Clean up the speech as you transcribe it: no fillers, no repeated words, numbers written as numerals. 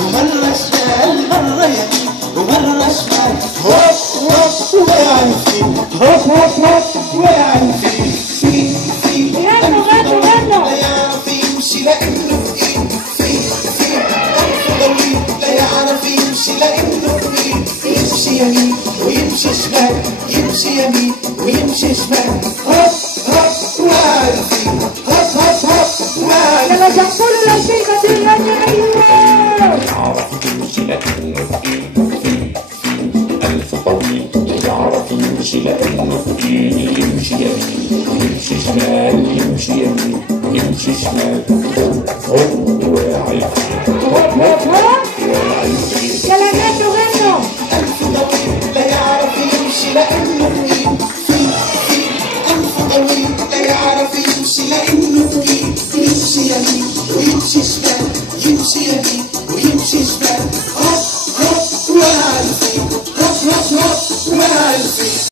ومرة شمال مرة يمين ومرة شمال. هوب هوب وقع فين، هوب هوب هوب وقع فين. فين غنوا غنوا غنوا. لا يعرف يمشي لأنه فين فين أنف طويل لا يعرف يمشي لأنه فين. يمشي يمين ويمشي شمال يمشي يمين ويمشي شمال. هوب هوب وقع فين، هوب هوب هوب وقع فين. يلا جنبولوا للشيخة دي غني. أيوه يعرف يمشي لأنه فين ألف طويل يعرف يمشي لأنه فين. يمشي يمين ويمشي شمال يمشي يمين ويمشي شمال.